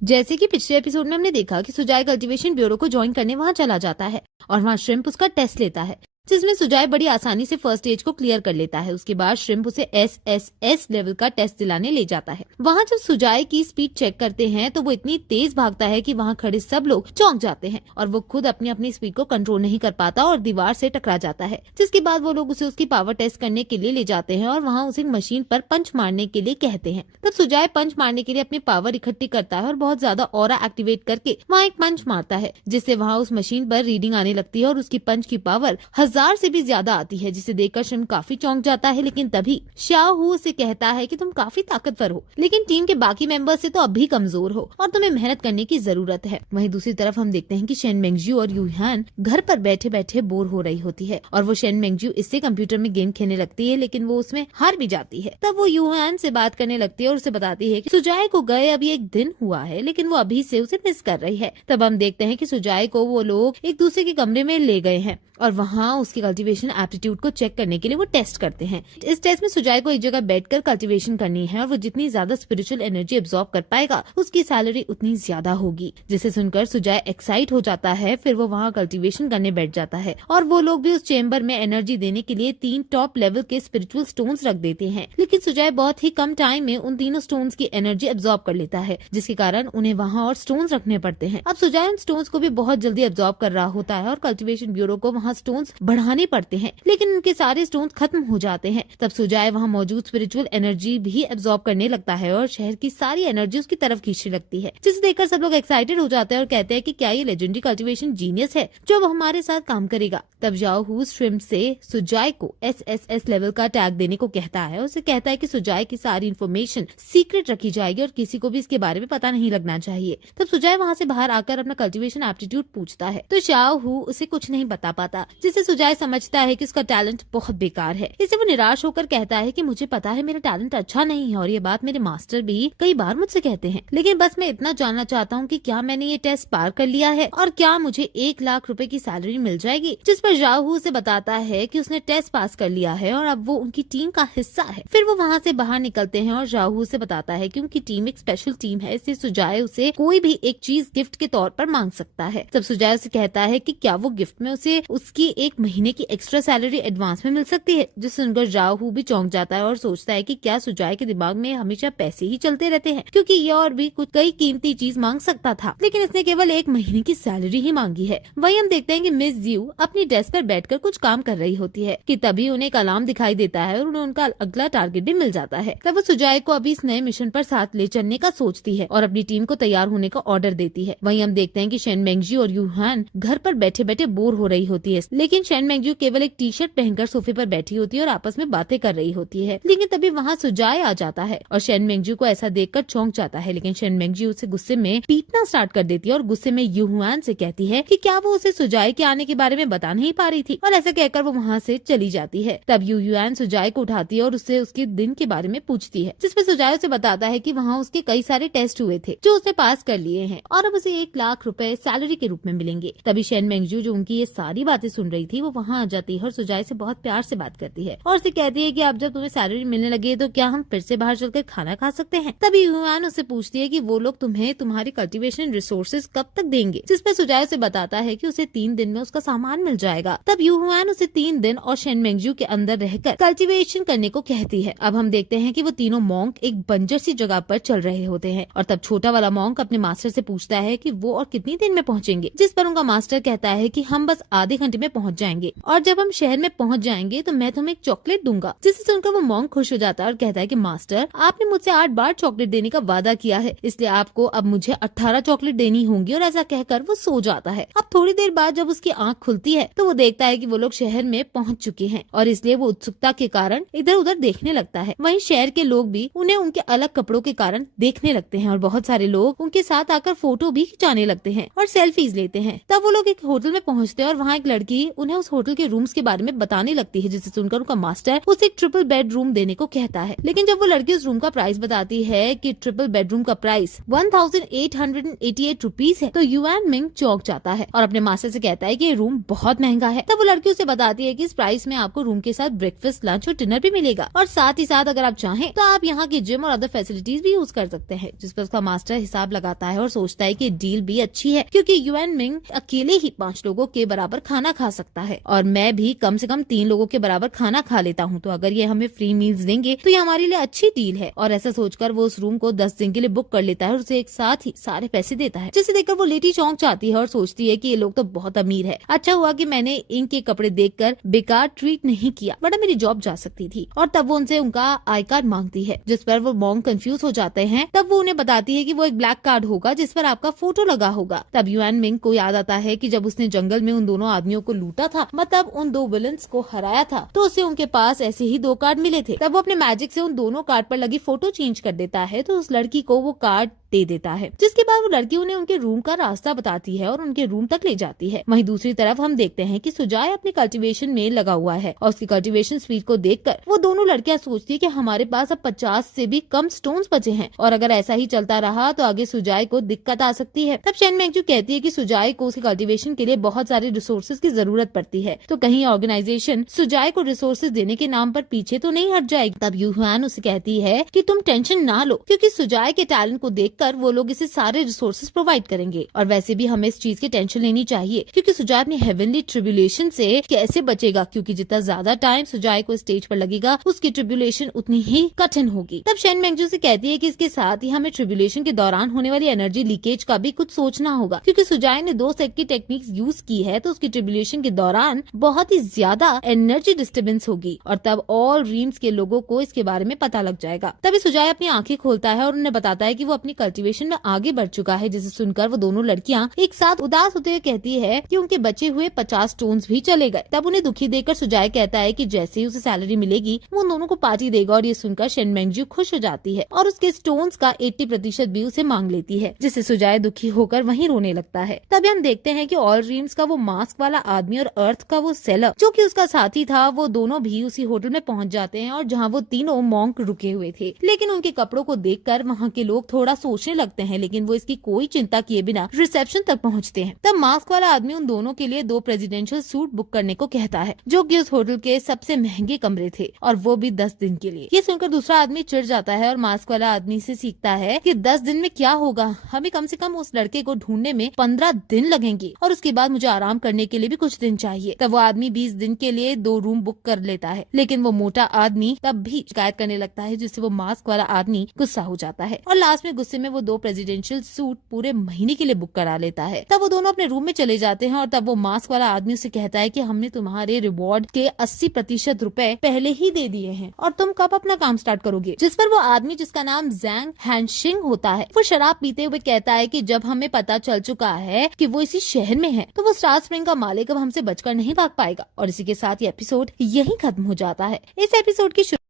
जैसे कि पिछले एपिसोड में हमने देखा कि सुजाय कल्टीवेशन ब्यूरो को ज्वाइन करने वहां चला जाता है और वहां श्रिम्प उसका टेस्ट लेता है, जिसमें सुजाय बड़ी आसानी से फर्स्ट स्टेज को क्लियर कर लेता है। उसके बाद श्रिम्प उसे SSS लेवल का टेस्ट दिलाने ले जाता है। वहां जब सुजाय की स्पीड चेक करते हैं तो वो इतनी तेज भागता है कि वहां खड़े सब लोग चौंक जाते हैं और वो खुद अपनी स्पीड को कंट्रोल नहीं कर पाता और दीवार से टकरा जाता है। जिसके बाद वो लोग उसे उसकी पावर टेस्ट करने के लिए ले जाते हैं और वहाँ उसे मशीन पर पंच मारने के लिए कहते हैं। तब सुजाय पंच मारने के लिए अपनी पावर इकट्ठी करता है और बहुत ज्यादा ऑरा एक्टिवेट करके वहाँ एक पंच मारता है, जिससे वहाँ उस मशीन पर रीडिंग आने लगती है और उसकी पंच की पावर 1000 से भी ज्यादा आती है, जिसे देखकर श्रिम्प काफी चौंक जाता है। लेकिन तभी श्याओ हू उसे कहता है कि तुम काफी ताकतवर हो, लेकिन टीम के बाकी मेंबर्स से तो अब भी कमजोर हो और तुम्हें मेहनत करने की जरूरत है। वहीं दूसरी तरफ हम देखते हैं कि शेन मेंगजू और यूहान घर पर बैठे बैठे बोर हो रही होती है और वो शेन मेंगजू इससे कंप्यूटर में गेम खेलने लगती है, लेकिन वो उसमें हार भी जाती है। तब वो यूहान से बात करने लगती है और उसे बताती है कि सुजाय को गए अभी एक दिन हुआ है, लेकिन वो अभी से उसे मिस कर रही है। तब हम देखते हैं कि सुजाय को वो लोग एक दूसरे के कमरे में ले गए हैं और वहाँ उसकी कल्टीवेशन एप्टीट्यूड को चेक करने के लिए वो टेस्ट करते हैं। इस टेस्ट में सुजाय को एक जगह बैठकर कल्टीवेशन करनी है और वो जितनी ज्यादा स्पिरिचुअल एनर्जी एब्जॉर्ब कर पाएगा उसकी सैलरी उतनी ज्यादा होगी, जिसे सुनकर सुजाय एक्साइट हो जाता है। फिर वो वहाँ कल्टीवेशन करने बैठ जाता है और वो लोग भी उस चेम्बर में एनर्जी देने के लिए 3 टॉप लेवल के स्पिरिचुअल स्टोन्स रख देते हैं, लेकिन सुजाय बहुत ही कम टाइम में उन तीनों स्टोन्स की एनर्जी एब्जॉर्ब कर लेता है, जिसके कारण उन्हें वहाँ और स्टोन्स रखने पड़ते हैं। अब सुजाय उन स्टोन्स को भी बहुत जल्दी एब्जॉर्ब कर रहा होता है और कल्टीवेशन ब्यूरो को स्टोन्स बढ़ाने पड़ते हैं, लेकिन उनके सारे स्टोन्स खत्म हो जाते हैं। तब सुजाय वहाँ मौजूद स्पिरिचुअल एनर्जी भी एब्जॉर्ब करने लगता है और शहर की सारी एनर्जी उसकी तरफ खींचने लगती है, जिसे देखकर सब लोग एक्साइटेड हो जाते हैं और कहते हैं कि क्या ये लेजेंडरी कल्टीवेशन जीनियस है जो अब हमारे साथ काम करेगा। तब जाओ हू श्रिम्प से सुजाय को SSS लेवल का टैग देने को कहता है। उसे कहता है कि सुजाय की सारी इन्फॉर्मेशन सीक्रेट रखी जाएगी और किसी को भी इसके बारे में पता नहीं लगना चाहिए। तब सुजाय वहाँ से बाहर आकर अपना कल्टीवेशन एप्टीट्यूड पूछता है तो जाओ हू उसे कुछ नहीं बता पाता, जिससे सुजाय समझता है कि उसका टैलेंट बहुत बेकार है। इससे वो निराश होकर कहता है कि मुझे पता है मेरा टैलेंट अच्छा नहीं है और ये बात मेरे मास्टर भी कई बार मुझसे कहते हैं, लेकिन बस मैं इतना जानना चाहता हूँ कि क्या मैंने ये टेस्ट पार कर लिया है और क्या मुझे 1 लाख रुपए की सैलरी मिल जाएगी। जिस पर जाहू उसे बताता है कि उसने टेस्ट पास कर लिया है और अब वो उनकी टीम का हिस्सा है। फिर वो वहाँ से बाहर निकलते हैं और जाहू उसे बताता है कि उनकी टीम एक स्पेशल टीम है, इसलिए सुजाय उसे कोई भी एक चीज गिफ्ट के तौर पर मांग सकता है। तब सुजाय उसे कहता है कि क्या वो गिफ्ट में उसे उसकी 1 महीने की एक्स्ट्रा सैलरी एडवांस में मिल सकती है, जिसे सुनकर जाहू भी चौंक जाता है और सोचता है कि क्या सुजाय के दिमाग में हमेशा पैसे ही चलते रहते हैं, क्योंकि ये और भी कुछ कई कीमती चीज मांग सकता था, लेकिन इसने केवल 1 महीने की सैलरी ही मांगी है। वही हम देखते हैं कि मिस जियो अपनी डेस्क पर बैठकर कुछ काम कर रही होती है कि तभी उन्हें एक अलार्म दिखाई देता है और उन्हें उनका अगला टारगेट भी मिल जाता है। तब वो सुजाय को अभी इस नए मिशन पर साथ ले चलने का सोचती है और अपनी टीम को तैयार होने का ऑर्डर देती है। वहीं हम देखते हैं कि शेन मेंगजू और यूहान घर पर बैठे बैठे बोर हो रही होती है, लेकिन शेन मेंगजू केवल एक टी-शर्ट पहनकर सोफे पर बैठी होती है और आपस में बातें कर रही होती है। लेकिन तभी वहाँ सुजाय आ जाता है और शेन मेंगजू को ऐसा देखकर चौंक जाता है, लेकिन शेन मेंगजू उसे गुस्से में पीटना स्टार्ट कर देती है और गुस्से में यूहान से कहती है कि क्या वो उसे सुजाय के आने के बारे में बता नहीं पा रही थी, और ऐसा कहकर वो वहाँ से चली जाती है। तब यूहान सुजाय को उठाती है और उससे उसके दिन के बारे में पूछती है, जिसपे सुजाय उसे बताता है कि वहाँ उसके कई सारे टेस्ट हुए थे जो उसने पास कर लिए हैं और अब उसे 1 लाख रुपए सैलरी के रूप में मिलेंगे। तभी शेन मेंगजू जो उनकी ये सारी बातें सुन रही थी वो वहाँ आ जाती है और सुजाय से बहुत प्यार से बात करती है और उसे कहती है कि अब जब तुम्हें सैलरी मिलने लगी है तो क्या हम फिर से बाहर चलकर खाना खा सकते हैं। तभी यूहान उससे पूछती है कि वो लोग तुम्हें तुम्हारी कल्टीवेशन रिसोर्सेज कब तक देंगे, जिस पर सुजाय उसे बताता है कि उसे 3 दिन में उसका सामान मिल जाएगा। तब यूहान उसे 3 दिन और शेन मेंगजू के अंदर रहकर कल्टीवेशन करने को कहती है। अब हम देखते हैं कि वो तीनों मॉन्क एक बंजर सी जगह पर चल रहे होते हैं और तब छोटा वाला मॉन्क अपने मास्टर से पूछता है कि वो और कितनी दिन में पहुँचेंगे, जिस पर उनका मास्टर कहता है कि हम बस आधे घंटे में पहुँच जाएंगे और जब हम शहर में पहुँच जाएंगे तो मैं तुम्हें एक चॉकलेट दूंगा। जिसे सुनकर वो मॉन्क खुश हो जाता है और कहता है कि मास्टर आपने मुझसे 8 बार चॉकलेट देने का वादा किया है, इसलिए आपको अब मुझे 18 चॉकलेट देनी होंगी, और ऐसा कहकर वो सो जाता है। अब थोड़ी देर बाद जब उसकी आंख खुलती है तो वो देखता है कि वो लोग शहर में पहुंच चुके हैं और इसलिए वो उत्सुकता के कारण इधर उधर देखने लगता है। वहीं शहर के लोग भी उन्हें उनके अलग कपड़ों के कारण देखने लगते हैं और बहुत सारे लोग उनके साथ आकर फोटो भी खिंचाने लगते हैं और सेल्फीज लेते हैं। तब वो लोग एक होटल में पहुंचते हैं और वहाँ एक लड़की उन्हें उस होटल के रूम्स के बारे में बताने लगती है, जिसे सुनकर उनका मास्टर उसे एक ट्रिपल बेडरूम देने को कहता है। लेकिन जब वो लड़की उस रूम का प्राइस बताती है कि ट्रिपल बेडरूम का प्राइस 1888 रुपीज है, तो युआन मिंग चौंक जाता है और अपने मास्टर से कहता है कि ये रूम बहुत महंगा है। तब वो लड़की उसे बताती है कि इस प्राइस में आपको रूम के साथ ब्रेकफास्ट, लंच और डिनर भी मिलेगा, और साथ ही साथ अगर आप चाहें तो आप यहाँ की जिम और अदर फैसिलिटीज भी यूज कर सकते हैं। जिस पर उसका मास्टर हिसाब लगाता है और सोचता है कि डील भी अच्छी है, क्योंकि युआन मिंग अकेले ही 5 लोगों के बराबर खाना खा सकता है और मैं भी कम से कम 3 लोगों के बराबर खाना खा लेता हूँ, तो अगर ये हमें फ्री मील्स देंगे तो ये हमारे लिए अच्छी डील है। और ऐसा सोचकर वो उस रूम को 10 दिन के लिए बुक कर लेता है और उसे एक साथ ही सारे पैसे देता है, जिसे देखकर वो लेडी चौंक जाती है और सोचती है कि ये लोग तो बहुत अमीर है। अच्छा हुआ कि मैंने इनके कपड़े देखकर बेकार ट्रीट नहीं किया, वरना मेरी जॉब जा सकती थी। और तब वो उनसे उनका आई कार्ड मांगती है, जिस पर वो मॉन्क कंफ्यूज हो जाते हैं। तब वो उन्हें बताती है कि वो एक ब्लैक कार्ड होगा जिस पर आपका फोटो लगा होगा। तब युआन मिंग को याद आता है कि जब उसने जंगल में उन दोनों आदमियों को लूटा था, मतलब उन 2 विलन्स को हराया था, तो उसे उनके पास ऐसे ही 2 कार्ड मिले थे। तब वो अपने मैजिक से उन दोनों कार्ड पर लगी फोटो चेंज कर देता है, तो उस लड़की को वो कार्ड दे देता है, जिसके बाद वो लड़की उन्हें उनके रूम का रास्ता बताती है और उनके रूम तक ले जाती है। वहीं दूसरी तरफ हम देखते हैं कि सुजाय अपने कल्टीवेशन में लगा हुआ है और उसकी कल्टीवेशन स्पीड को देखकर वो दोनों लड़कियां सोचती है कि हमारे पास अब 50 से भी कम स्टोन्स बचे हैं और अगर ऐसा ही चलता रहा तो आगे सुजाय को दिक्कत आ सकती है। तब शेन मेंगजू कहती है कि सुजाय को उसके कल्टीवेशन के लिए बहुत सारे रिसोर्सेज की जरूरत पड़ती है, तो कहीं ऑर्गेनाइजेशन सुजाय को रिसोर्सेज देने के नाम पर पीछे तो नहीं हट जाएगी। तब यूहान उसे कहती है कि तुम टेंशन ना लो, क्योंकि सुजाय के टैलेंट को देखकर वो लोग इसे सारे रिसोर्सेज प्रोवाइड करेंगे। और वैसे भी हमें इस चीज की टेंशन लेनी चाहिए, क्योंकि सुजाय अपनी हेवनली ट्रिब्यूलेशन से कैसे बचेगा, क्योंकि जितना ज्यादा टाइम सुजाय को स्टेज पर लगेगा उसकी ट्रिब्यूलेशन उतनी ही कठिन होगी। तब शेन मेंगजू से कहती है कि इसके साथ ही हमें ट्रिब्यूलेशन के दौरान होने वाली एनर्जी लीकेज का भी कुछ सोचना होगा, क्योंकि सुजाय ने 2 सेट की टेक्निक्स यूज की है, तो उसकी ट्रिब्यूलेशन के दौरान बहुत ही ज्यादा एनर्जी डिस्टर्बेंस होगी और तब ऑल ड्रीम्स के लोगों को इसके बारे में पता लग जाएगा। तभी सुजाय अपनी आंखें खोलता है और उन्हें बताता है कि वो अपनी कल्टीवेशन में आगे बढ़ चुका है, जिसे सुनकर वो दोनों लड़कियां एक साथ उदास होते हुए कहती है कि उनके बचे हुए 50 स्टोन्स भी चले गए। तब उन्हें दुखी देखकर सुजाय कहता है कि जैसे ही उसे सैलरी मिलेगी वो उन दोनों को पार्टी देगा, और ये सुनकर शेन मेंगजू खुश हो जाती है और उसके स्टोन्स का 80% भी उसे मांग लेती है, जिससे सुजाय दुखी होकर वहीं रोने लगता है। तभी हम देखते हैं कि ऑल ड्रीम्स का वो मास्क वाला आदमी और अर्थ का वो सेलर जो कि उसका साथी था, वो दोनों भी उसी होटल में पहुंच जाते हैं और जहां वो तीनों मॉन्क रुके हुए थे। लेकिन उनके कपड़ों को देखकर वहां के लोग थोड़ा सोचने लगते हैं, लेकिन वो इसकी कोई चिंता किए बिना रिसेप्शन तक पहुंचते हैं। तब मास्क वाला आदमी उन दोनों के लिए 2 प्रेसिडेंशियल सूट बुक करने को कहता है, जो कि उस होटल के सबसे महंगे कमरे थे, और वो भी 10 दिन के लिए। ये सुनकर दूसरा आदमी चिढ़ जाता है और मास्क वाला आदमी से सीखता है कि 10 दिन में क्या होगा, हमें कम से कम उस लड़के को ढूंढने में 15 दिन लगेंगे और उसके बाद मुझे आराम करने के लिए भी कुछ दिन चाहिए। तब वो आदमी 20 दिन के लिए 2 रूम बुक कर लेता है, लेकिन वो मोटा आदमी तब भी शिकायत करने लगता है, जिससे वो मास्क वाला आदमी गुस्सा हो जाता है और लास्ट में गुस्से में वो 2 प्रेसिडेंशियल सूट पूरे महीने के लिए बुक करा लेता है। तब वो दोनों अपने रूम में चले जाते हैं और तब वो मास्क वाला आदमी उसे कहता है कि हमने तुम्हारे रिवॉर्ड के 80% रुपए पहले ही दे दिए हैं और तुम कब अपना काम स्टार्ट करोगे। जिस पर वो आदमी, जिसका नाम जैंग हैंशिंग होता है, वो शराब पीते हुए कहता है कि जब हमें पता चल चुका है कि वो इसी शहर में है, तो वो स्टार स्प्रिंग का मालिक अब हमसे बचकर नहीं भाग पाएगा। और इसी के साथ ये एपिसोड यहीं खत्म हो जाता है। इस एपिसोड की